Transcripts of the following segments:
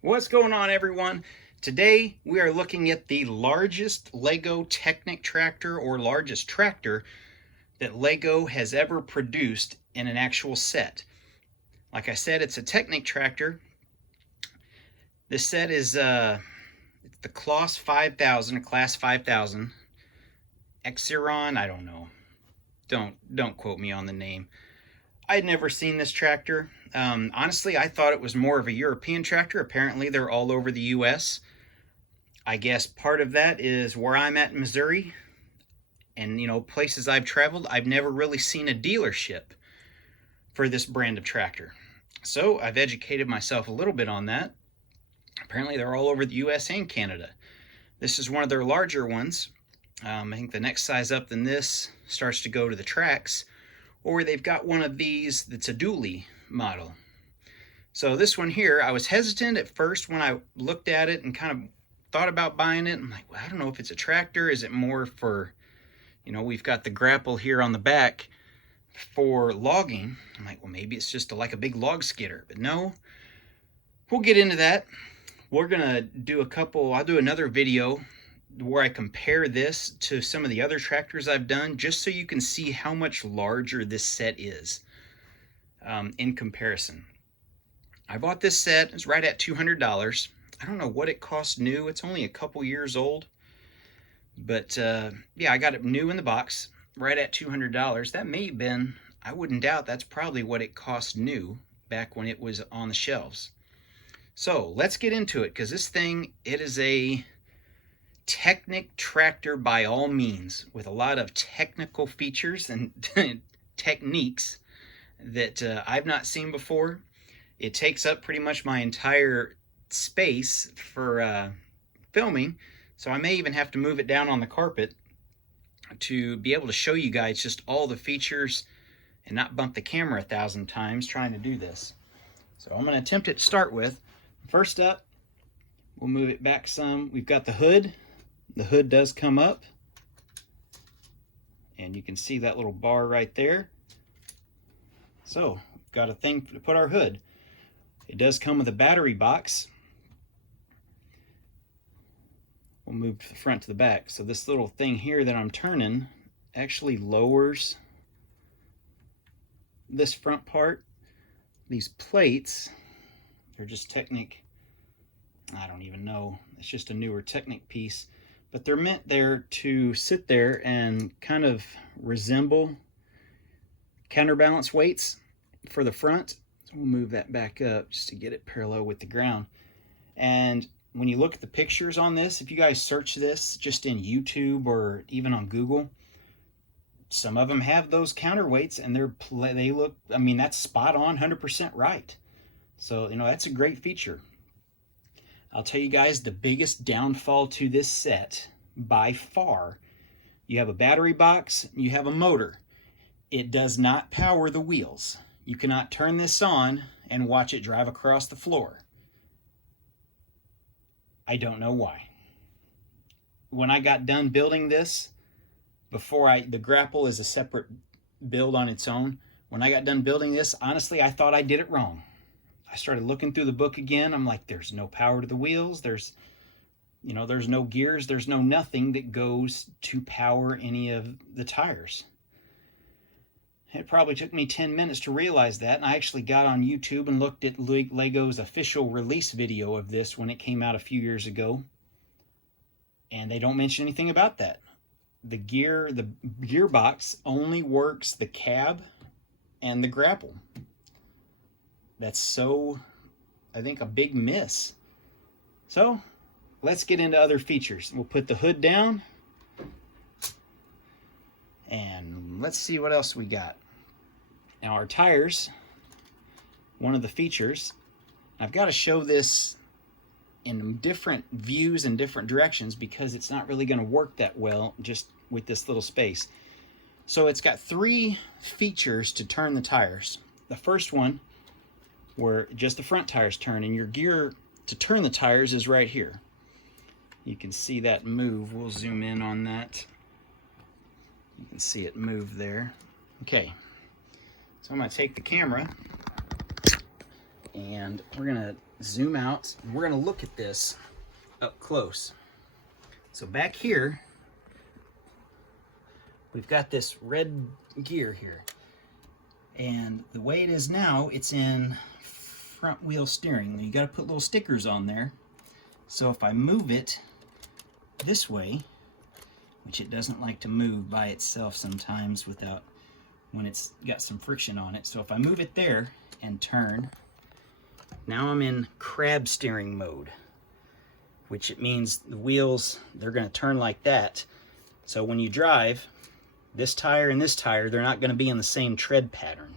What's going on, everyone? Today we are looking at the largest Lego Technic tractor, or largest tractor that Lego has ever produced in an actual set. Like I said, it's a Technic tractor. This set is it's the Claas 5000, Class 5000, Xerion. I don't know. Don't quote me on the name. I'd never seen this tractor. Honestly, I thought it was more of a European tractor. Apparently, they're all over the U.S. I guess part of that is where I'm at in Missouri, and places I've traveled, I've never really seen a dealership for this brand of tractor. So I've educated myself a little bit on that. Apparently, they're all over the U.S. and Canada. This is one of their larger ones. I think the next size up than this starts to go to the TRACs, or they've got one of these that's a dually model. So this one here, I was hesitant at first when I looked at it and kind of thought about buying it. I'm like, well, I don't know if it's a tractor. Is it more for, we've got the grapple here on the back for logging. I'm like, well, maybe it's just like a big log skidder. But no, we'll get into that. We're going to do I'll do another video where I compare this to some of the other tractors I've done, just so you can see how much larger this set is in comparison. I bought this set. It's right at $200. I don't know what it cost new. It's only a couple years old. But yeah, I got it new in the box, right at $200. That may have been, I wouldn't doubt that's probably what it cost new back when it was on the shelves. So let's get into it, because this thing, it is a Technic tractor by all means, with a lot of technical features and techniques that I've not seen before. It takes up pretty much my entire space for filming, so I may even have to move it down on the carpet to be able to show you guys just all the features and not bump the camera 1,000 times trying to do this. So I'm going to attempt it to start with. First up, we'll move it back some. We've got the hood. The hood does come up, and you can see that little bar right there. So we've got a thing to put our hood. It does come with a battery box. We'll move the front to the back. So this little thing here that I'm turning actually lowers this front part. These plates, they're just Technic, I don't even know, it's just a newer Technic piece, but they're meant there to sit there and kind of resemble counterbalance weights for the front. So we'll move that back up just to get it parallel with the ground. And when you look at the pictures on this, if you guys search this just in YouTube or even on Google, some of them have those counterweights, and they look, I mean, that's spot on, 100% right. So, that's a great feature. I'll tell you guys the biggest downfall to this set by far. You have a battery box, you have a motor. It does not power the wheels. You cannot turn this on and watch it drive across the floor. I don't know why. When I got done building this, the grapple is a separate build on its own. When I got done building this, honestly, I thought I did it wrong. I started looking through the book again. I'm like, there's no power to the wheels. There's no gears. There's no nothing that goes to power any of the tires. It probably took me 10 minutes to realize that, and I actually got on YouTube and looked at Lego's official release video of this when it came out a few years ago, and they don't mention anything about that. The gearbox only works the cab and the grapple. That's so, I think, a big miss. So let's get into other features. We'll put the hood down, and let's see what else we got. Now our tires, one of the features, I've got to show this in different views and different directions because it's not really going to work that well just with this little space. So it's got 3 features to turn the tires. The first one, where just the front tires turn, and your gear to turn the tires is right here. You can see that move. We'll zoom in on that. You can see it move there. Okay, so I'm going to take the camera and we're going to zoom out, and we're going to look at this up close. So back here, we've got this red gear here. And the way it is now, it's in front wheel steering. You got to put little stickers on there. So if I move it this way, which it doesn't like to move by itself sometimes without, when it's got some friction on it. So if I move it there and turn, now I'm in crab steering mode, which it means the wheels, they're going to turn like that. So when you drive, this tire and this tire, they're not going to be in the same tread pattern.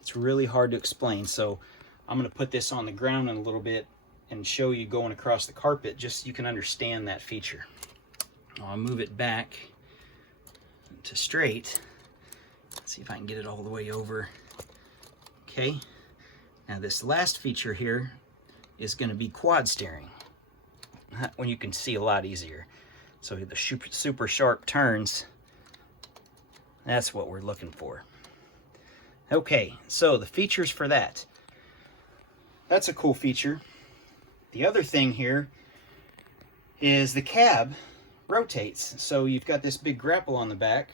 It's really hard to explain, so I'm going to put this on the ground in a little bit and show you going across the carpet just so you can understand that feature. I'll move it back to straight. Let's see if I can get it all the way over. Okay, now this last feature here is going to be quad steering. That one you can see a lot easier. So the super sharp turns, that's what we're looking for. Okay, so the features for that. That's a cool feature. The other thing here is the cab rotates. So you've got this big grapple on the back,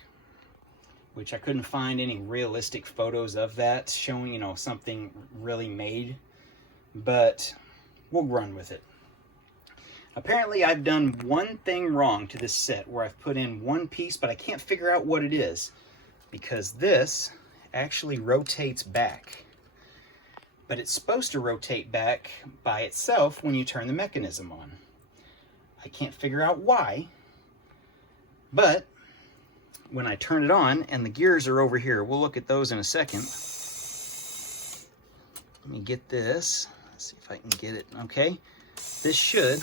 which I couldn't find any realistic photos of that showing, you know, something really made, but we'll run with it. Apparently I've done one thing wrong to this set where I've put in one piece, but I can't figure out what it is, because this actually rotates back. But it's supposed to rotate back by itself when you turn the mechanism on. I can't figure out why, but when I turn it on, and the gears are over here, we'll look at those in a second. Let me get this. Let's see if I can get it. Okay, this should,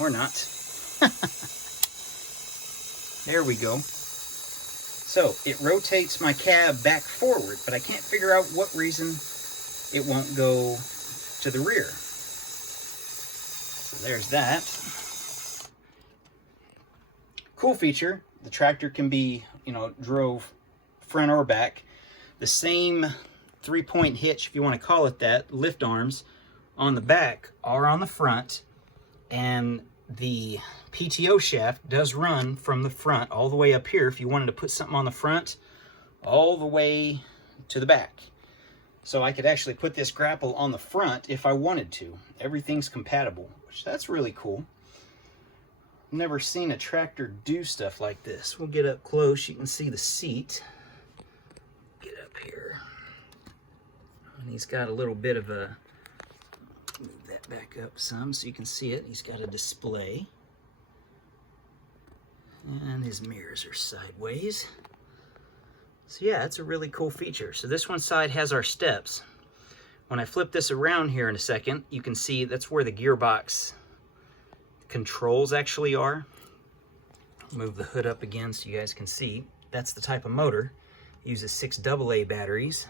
or not. There we go. So it rotates my cab back forward, but I can't figure out what reason it won't go to the rear. So there's that. Cool feature. The tractor can be, you know, drove front or back. The same 3-point hitch, if you want to call it that, lift arms on the back are on the front, and the PTO shaft does run from the front all the way up here if you wanted to put something on the front all the way to the back. So I could actually put this grapple on the front if I wanted to. Everything's compatible, which that's really cool. I've never seen a tractor do stuff like this. We'll get up close. You can see the seat. Get up here. And he's got a little bit of a, move that back up some so you can see it. He's got a display. And his mirrors are sideways. So yeah, it's a really cool feature. So this one side has our steps. When I flip this around here in a second, you can see that's where the gearbox controls actually are. Move the hood up again so you guys can see. That's the type of motor. It uses 6 AA batteries.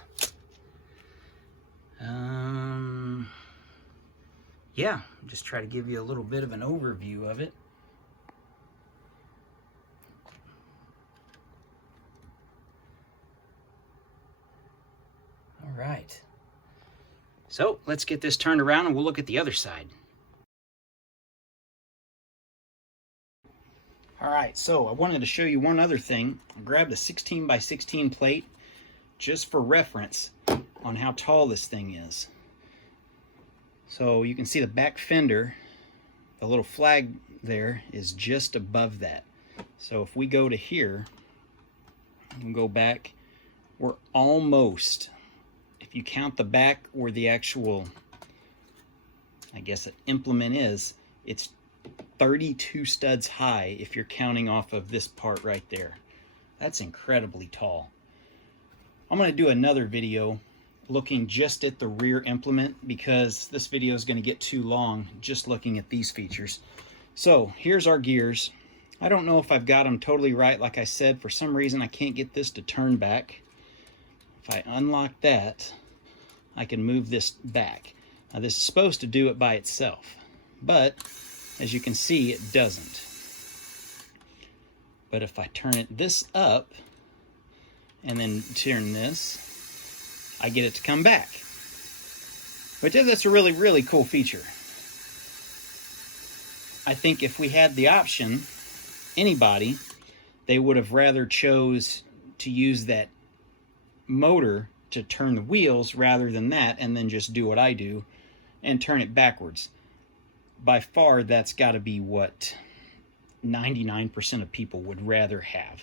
Yeah, just try to give you a little bit of an overview of it. All right. So let's get this turned around and we'll look at the other side. All right, so I wanted to show you one other thing. I grabbed a 16x16 plate just for reference on how tall this thing is. So you can see the back fender, the little flag there is just above that. So if we go to here and go back, we're almost, if you count the back where the actual, I guess, an implement is, it's 32 studs high if you're counting off of this part right there. That's incredibly tall. I'm going to do another video looking just at the rear implement because this video is going to get too long just looking at these features. So here's our gears. I don't know if I've got them totally right. Like I said, for some reason I can't get this to turn back. If I unlock that, I can move this back. Now this is supposed to do it by itself, but as you can see, it doesn't. But if I turn it this up and then turn this, I get it to come back. But that's a really, really cool feature. I think if we had the option, anybody, they would have rather chose to use that motor to turn the wheels rather than that, and then just do what I do and turn it backwards. By far, that's got to be what 99% of people would rather have.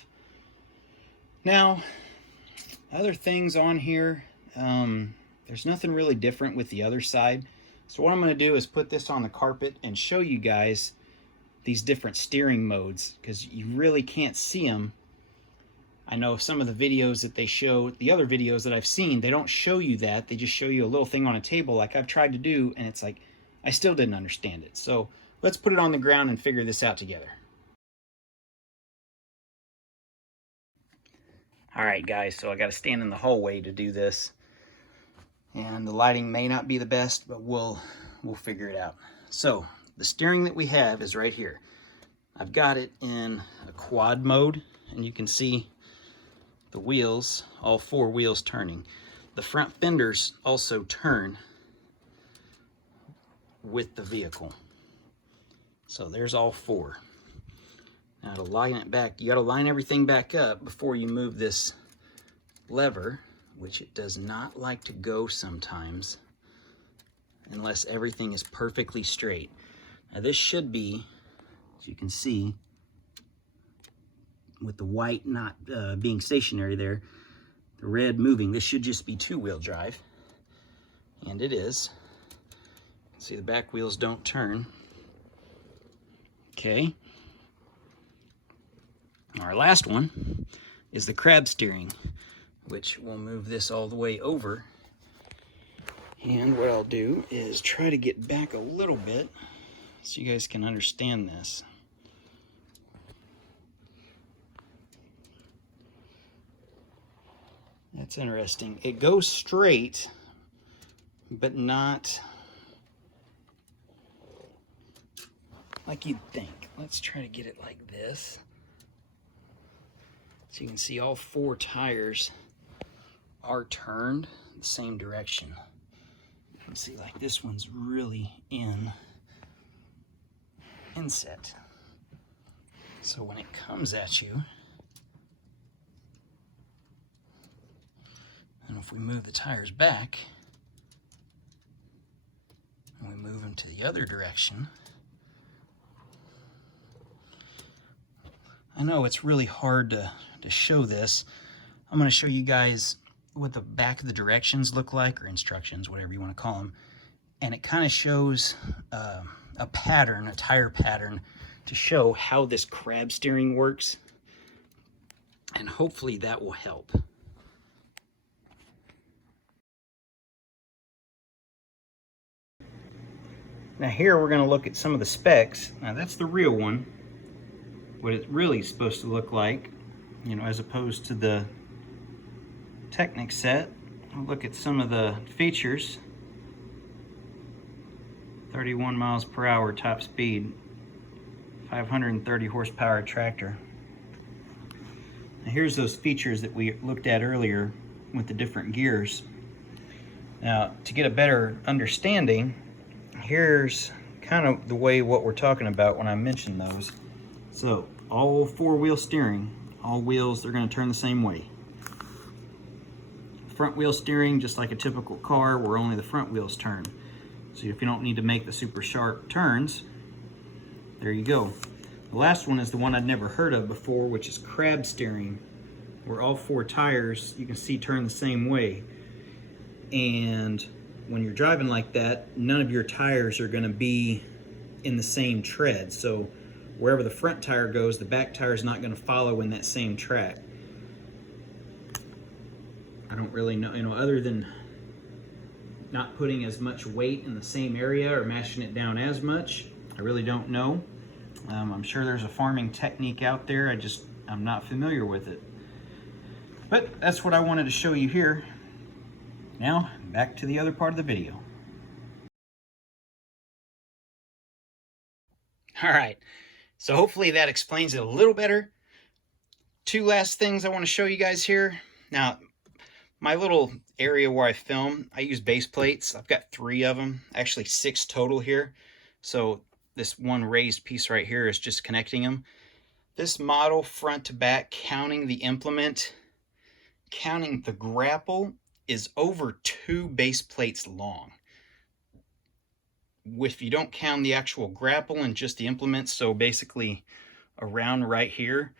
Now, other things on here, there's nothing really different with the other side. So what I'm going to do is put this on the carpet and show you guys these different steering modes, because you really can't see them. I know some of the videos that they show, the other videos that I've seen, they don't show you that. They just show you a little thing on a table like I've tried to do, and it's like, I still didn't understand it. So let's put it on the ground and figure this out together. All right, guys, so I got to stand in the hallway to do this. And the lighting may not be the best, but we'll figure it out. So the steering that we have is right here. I've got it in a quad mode, and you can see the wheels, all four wheels turning. The front fenders also turn with the vehicle. So there's all four. Now to line it back, you gotta line everything back up before you move this lever, which it does not like to go sometimes unless everything is perfectly straight. Now this should be, as you can see, with the white not being stationary there, the red moving, this should just be two-wheel drive, and it is. See, the back wheels don't turn. Okay. Our last one is the crab steering, which will move this all the way over. And what I'll do is try to get back a little bit so you guys can understand this. That's interesting. It goes straight, but not like you'd think. Let's try to get it like this. So you can see all four tires are turned the same direction. You can see like this one's really inset. So when it comes at you, and if we move the tires back, and we move them to the other direction, I know it's really hard to show this. I'm going to show you guys what the back of the directions look like, or instructions, whatever you want to call them. And it kind of shows a pattern, a tire pattern, to show how this crab steering works. And hopefully that will help. Now here we're going to look at some of the specs. Now that's the real one, what it's really supposed to look like, you know, as opposed to the Technic set. We'll look at some of the features. 31 miles per hour top speed, 530 horsepower tractor. Now here's those features that we looked at earlier with the different gears. Now to get a better understanding, here's kind of the way what we're talking about when I mention those. So all four-wheel steering, all wheels, they're going to turn the same way. Front wheel steering, just like a typical car where only the front wheels turn. So if you don't need to make the super sharp turns, there you go. The last one is the one I'd never heard of before, which is crab steering, where all four tires, you can see, turn the same way. And when you're driving like that, none of your tires are going to be in the same tread. So wherever the front tire goes, the back tire is not going to follow in that same track. I don't really know, you know, other than not putting as much weight in the same area or mashing it down as much, I really don't know. I'm sure there's a farming technique out there, I'm not familiar with it. But that's what I wanted to show you here. Now, back to the other part of the video. All right, so hopefully that explains it a little better. Two last things I want to show you guys here. Now, My little area where I film, I use base plates. I've got 3 of them, actually 6 total here. So this one raised piece right here is just connecting them. This model, front to back, counting the implement, counting the grapple, is over 2 base plates long. If you don't count the actual grapple and just the implement, so basically around right here,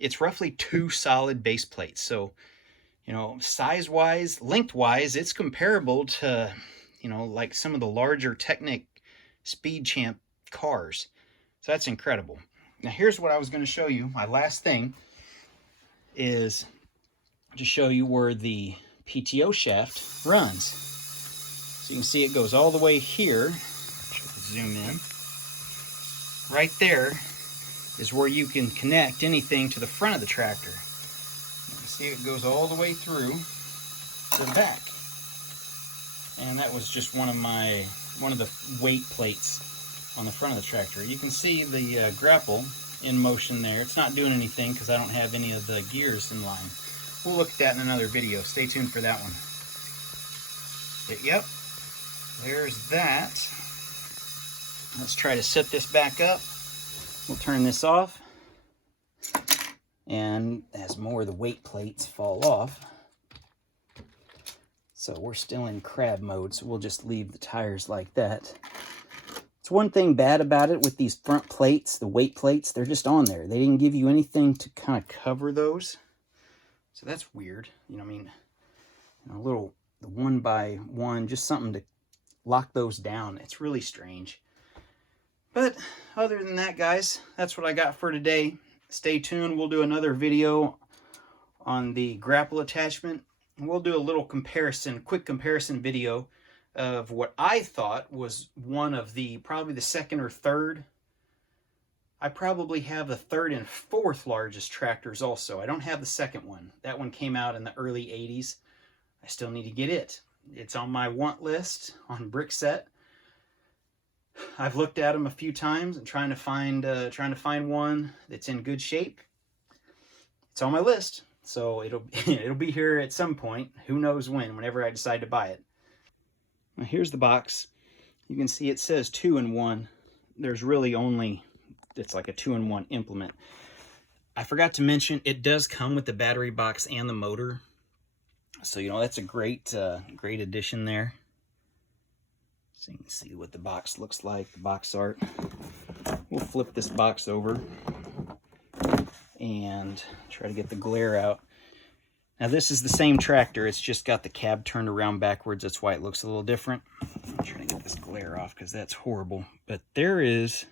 it's roughly 2 solid base plates. So, you know, size-wise, length-wise, it's comparable to, you know, like some of the larger Technic Speed Champ cars. So that's incredible. Now here's what I was going to show you. My last thing is to show you where the PTO shaft runs. So you can see it goes all the way here. Zoom in. Right there is where you can connect anything to the front of the tractor. You can see it goes all the way through the back. And that was just one of the weight plates on the front of the tractor. You can see the grapple in motion there. It's not doing anything because I don't have any of the gears in line. We'll look at that in another video. Stay tuned for that one. But yep, there's that. Let's try to set this back up. We'll turn this off. And as more of the weight plates fall off, so we're still in crab mode, so we'll just leave the tires like that. It's one thing bad about it with these front plates, the weight plates, they're just on there. They didn't give you anything to kind of cover those. So that's weird. You know, I mean, a little, the 1x1, just something to lock those down. It's really strange. But other than that, guys, that's what I got for today. Stay tuned. We'll do another video on the grapple attachment. And we'll do a little comparison, quick comparison video of what I thought was one of the, probably the second or third. I probably have the third and fourth largest tractors also. I don't have the second one. That one came out in the early 80s. I still need to get it. It's on my want list on Brickset. I've looked at them a few times and trying to find one that's in good shape. It's on my list, so it'll be here at some point. Who knows when? Whenever I decide to buy it. Now here's the box. You can see it says 2-in-1. There's really only, it's like a 2-in-1 implement. I forgot to mention it does come with the battery box and the motor, so you know that's a great addition there. So you can see what the box looks like, the box art. We'll flip this box over and try to get the glare out. Now this is the same tractor, it's just got the cab turned around backwards. That's why it looks a little different. I'm trying to get this glare off because that's horrible. But there is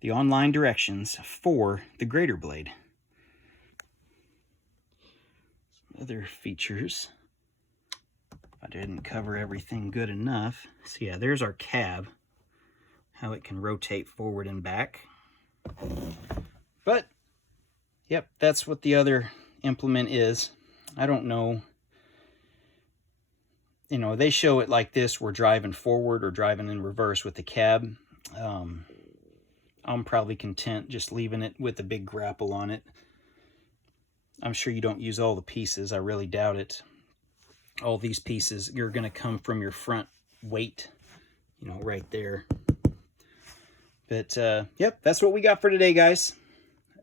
the online directions for the grater blade. Some other features. I didn't cover everything good enough. So yeah, there's our cab, how it can rotate forward and back. But yep, that's what the other implement is. I don't know, you know, they show it like this, we're driving forward or driving in reverse with the cab. I'm probably content just leaving it with the big grapple on it. I'm sure you don't use all the pieces, I really doubt it. All these pieces, you're going to come from your front weight, you know, right there. But, yep, that's what we got for today, guys.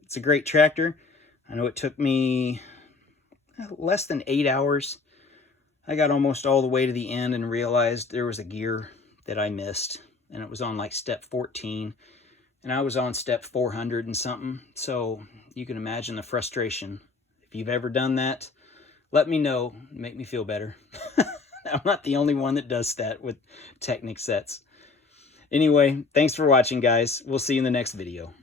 It's a great tractor. I know it took me less than 8 hours. I got almost all the way to the end and realized there was a gear that I missed, and it was on like step 14, and I was on step 400 and something. So you can imagine the frustration. If you've ever done that, let me know, make me feel better. I'm not the only one that does that with Technic sets. Anyway, thanks for watching, guys. We'll see you in the next video.